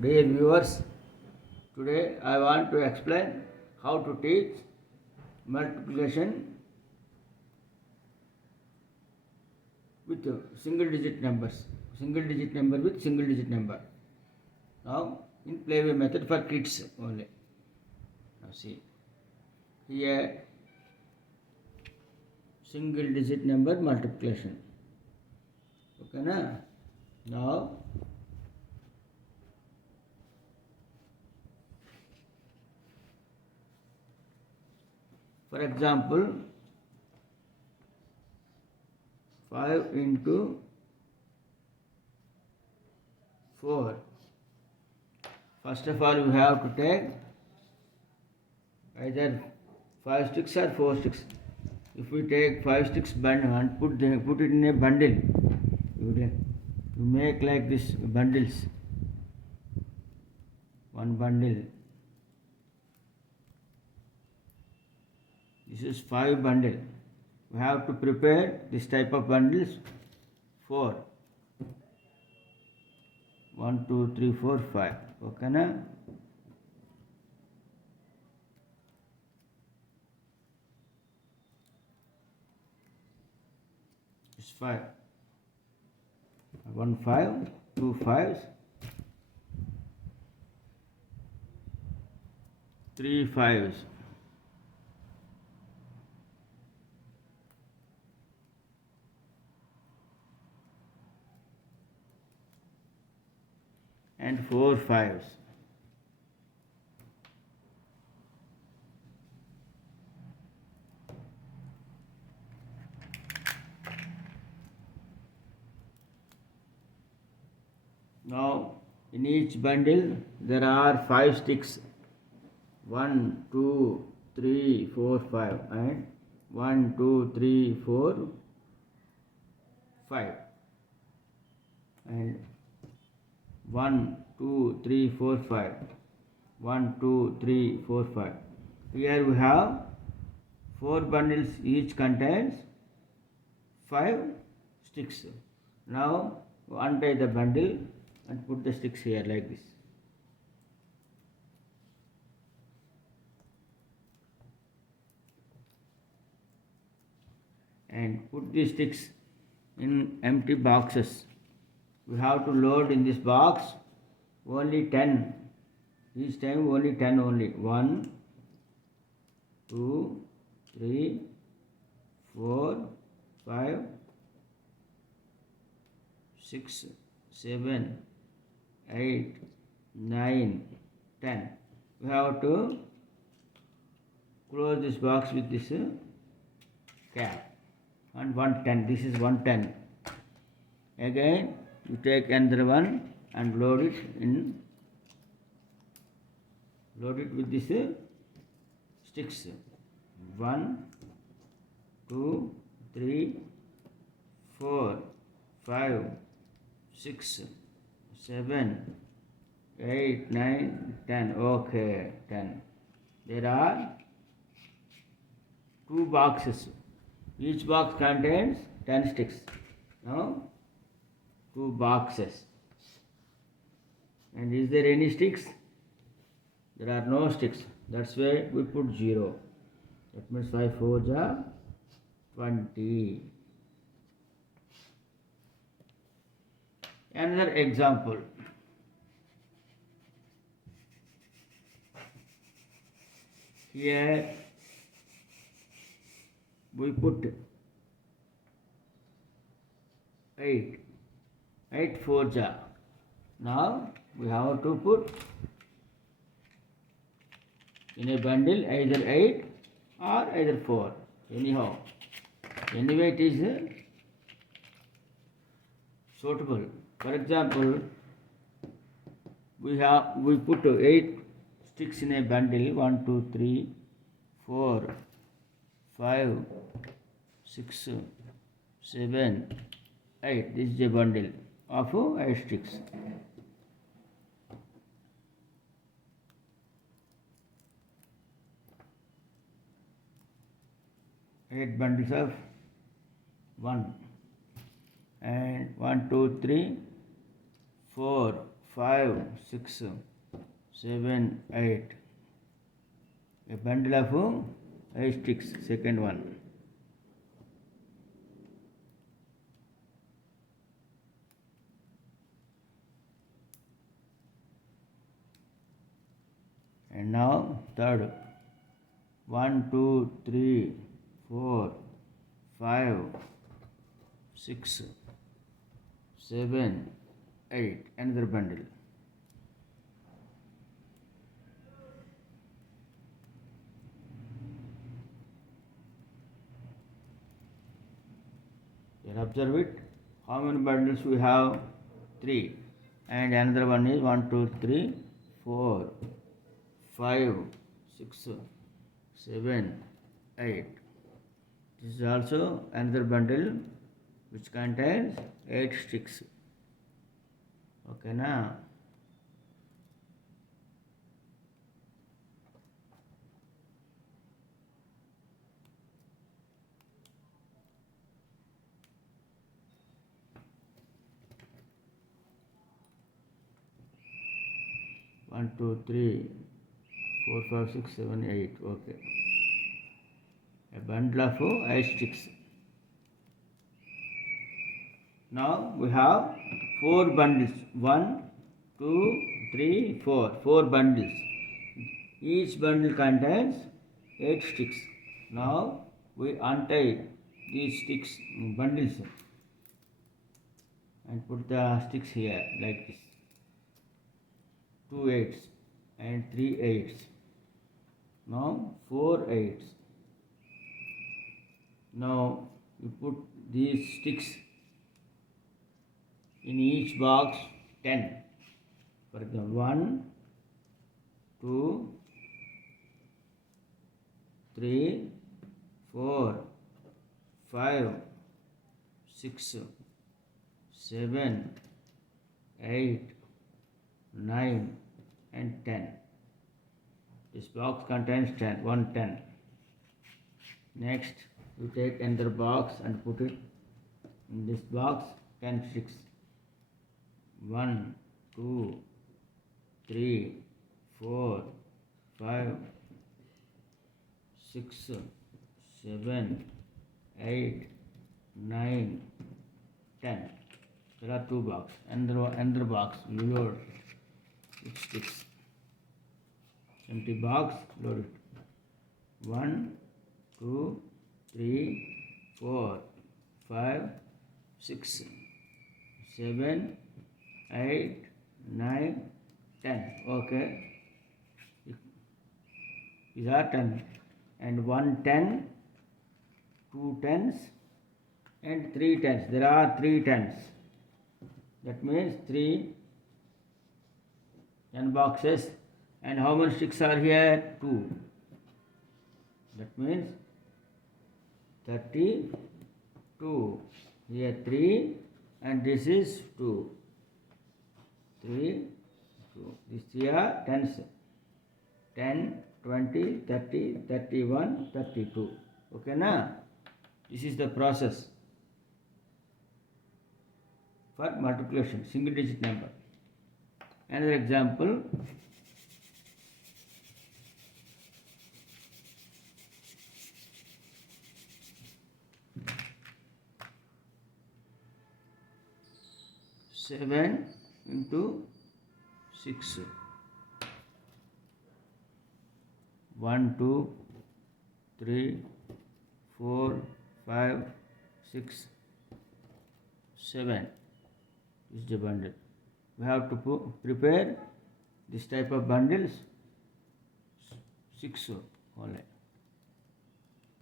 Dear viewers, today I want to explain how to teach multiplication with single digit numbers, single digit number with single digit number. Now in playway method for kids only. Now see, here single digit number multiplication. Okay na? Now for example, 5 into 4. First of all, we have to take either 5 sticks or 4 sticks. If we take 5 sticks bundle and put it in a bundle, you make like this bundles. One bundle. This is 5 bundle. We have to prepare this type of bundles 4. 1, 2, 3, 4, 5. Okay na? It's 5. 1 5, 2 5s, 3 5s. And 4 5s. Now in each bundle there are 5 sticks. 1, 2, 3, 4, 5 and 1, 2, 3, 4, 5 and 1, 2, 3, 4, 5. 1, 2, 3, 4, 5. Here we have 4 bundles, each contains 5 sticks. Now untie the bundle and put the sticks here like this. And put these sticks in empty boxes. We have to load in this box only 10. Each time only 10 only. 1, 2, 3, 4, 5, 6, 7, 8, 9, 10. We have to close this box with this cap. And 110. This is 110. Again, you take another one and load it with this sticks. 1, 2, 3, 4, 5, 6, 7, 8, 9, 10. Okay, 10. There are 2 boxes. Each box contains 10 sticks. Now 2 boxes. And is there any sticks? There are no sticks. That's why we put 0. That means 5 4s are 20. Another example. Here we put 8. 8 4s are. Now we have to put in a bundle either 8 or either 4. Anyhow, anyway it is suitable. For example, we put 8 sticks in a bundle. 1, 2, 3, 4, 5, 6, 7, 8. This is a bundle of 8 sticks. 8 bundles of 1 and 1, 2, 3, 4, 5, 5, 6, 7, 8. A bundle of 8 sticks, second one. And now third. 1, 2, 3, 4, 5, 6, 7, 8. Another bundle. Here observe it. How many bundles we have? 3. And another one is 1, 2, 3, 4, 5, 6, 7, 8. This is also another bundle which contains 8 sticks. Okay, na? One, two, three, 4, 5, 6, 7, 8. Okay. A bundle of 8 sticks. Now we have 4 bundles. 1, 2, 3, 4. 4 bundles. Each bundle contains 8 sticks. Now we untie these sticks, bundles, and put the sticks here like this. 2 eights and 3 eights. Now 4 eights. Now you put these sticks in each box 10. For example, 1, 2, 3, 4, 5, 6, 7, 8, 9 and 10. This box contains 10, 1, 10. Next, you take another box and put it in this box 10 sticks. 1, 2, 3, 4, 5, 6, 7, 8, 9, 10. There are 2 boxes. Another box, you load it sticks. Empty box, load it. 1, 2, 3, 4, 5, 6, 7, 8, 9, 10. Okay. These are 10. And 1 10, 2 10s, and 3 10s. There are 3 10s. That means 3 10 boxes. And how many sticks are here? 2. That means 32. Here 3 and this is 2. 3, 2. This here 10s. 10, 20, 30, 31, 32. Okay, na? This is the process for multiplication, single digit number. Another example. Seven into 6. 1, 2, 3, 4, 5, 6, 7. This is the bundle. We have to prepare this type of bundles 6 only.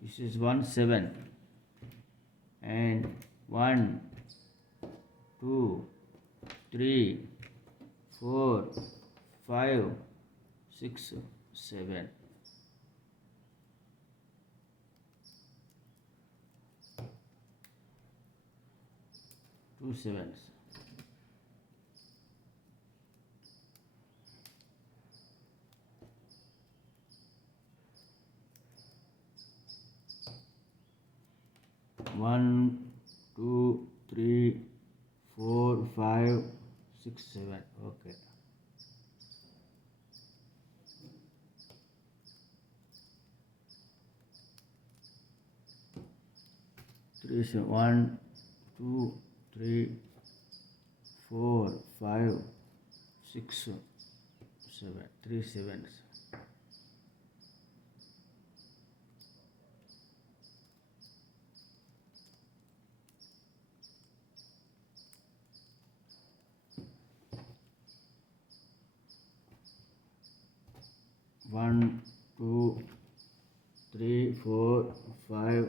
This is 1, 7. And 1, 2, 3, 4, 5, 6, 7. Two sevens. One, 2, 3, 4, 5, 6, 7. Okay. 3 1 2 3 4 5 6 7 3 sevens. 1 2 3 4 5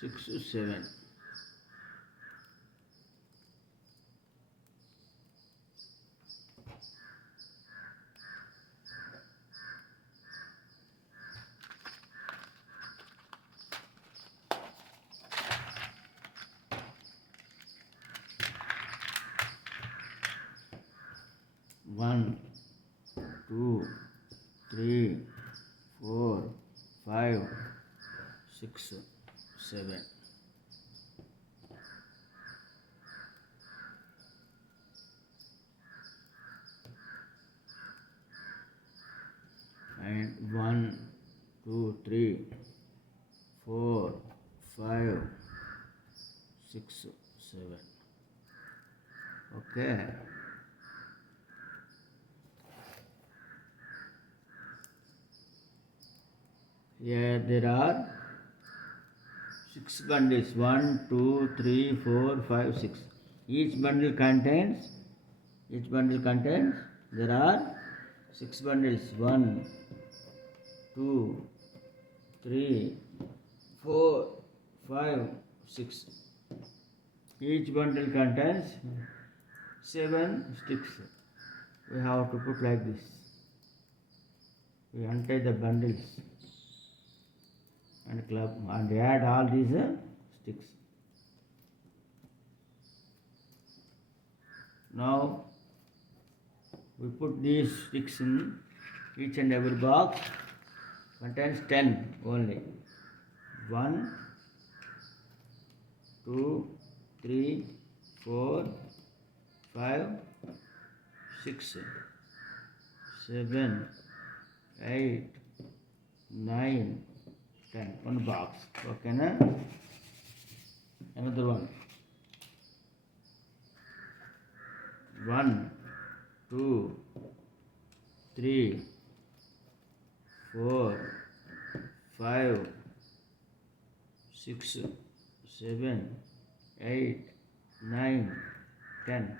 6 7. 1 2 3 4 5 6 7. And 1 2 3 4 5 6 7. Okay. Here there are 6 bundles. 1 2 3 4 5 6. Each bundle contains there are 6 bundles. 1 2 3 4 5 6. Each bundle contains 7 sticks. We have to put like this. We untie the bundles and club and add all these sticks. Now we put these sticks in each and every box. Contains 10 only. 1 2 3 4 5 6 7 8 9 10. One box. Okay, na? Another one. 1 2 3 4 5 6 7 8 9 10.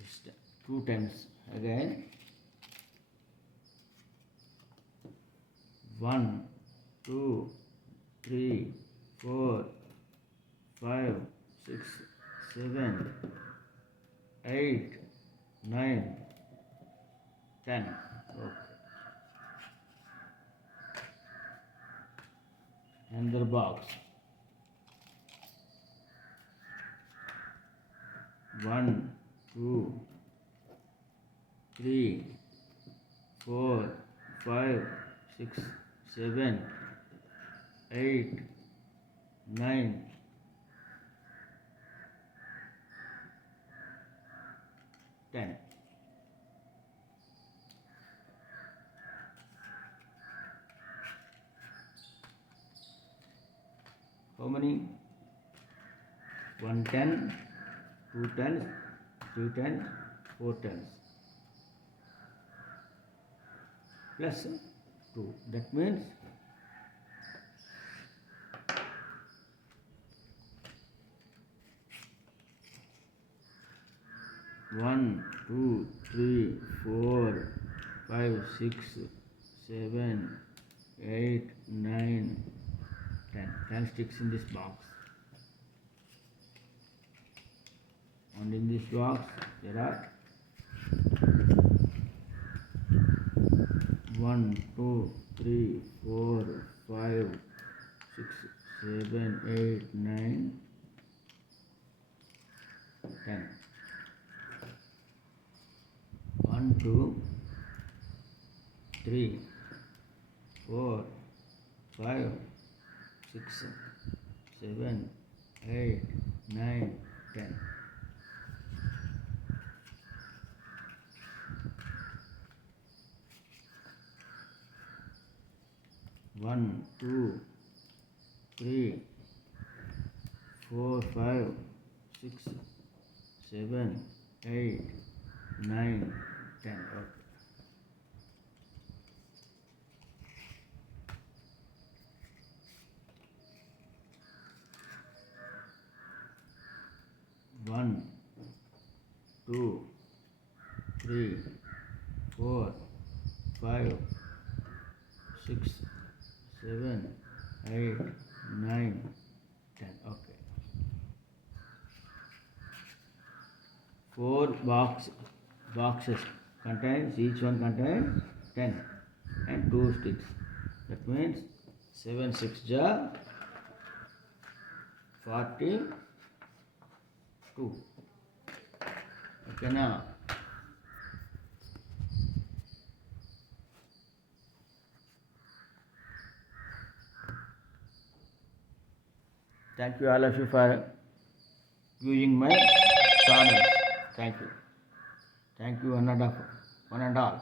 It's 2 times again. 1 2 3 4 5 6 7 8 9 10. Okay. Another box. 1 2 3 4 5 6 7 8 9 10. How many? 1 10, 2 10s, 3 10s, 4 10s. Plus 2. That means 1 2 3 4 5 6 7 8 9 10. 10 sticks in this box. And in this box there are 1 2 3 4 5 6 7 8 9 10. 1 2 3 4 5 6 7 8 9 10. 1 2 3, 4, 5, 6, 7, 8, 9, 10. Okay. 1, 2, 3, 4, 5, 6, 7, 8, 9, 10. Okay. 4 boxes contains, each one contains 10 and 2 sticks. That means 7 6 ja 42. Okay now. Thank you all of you for viewing my channel. Thank you. Thank you one and all.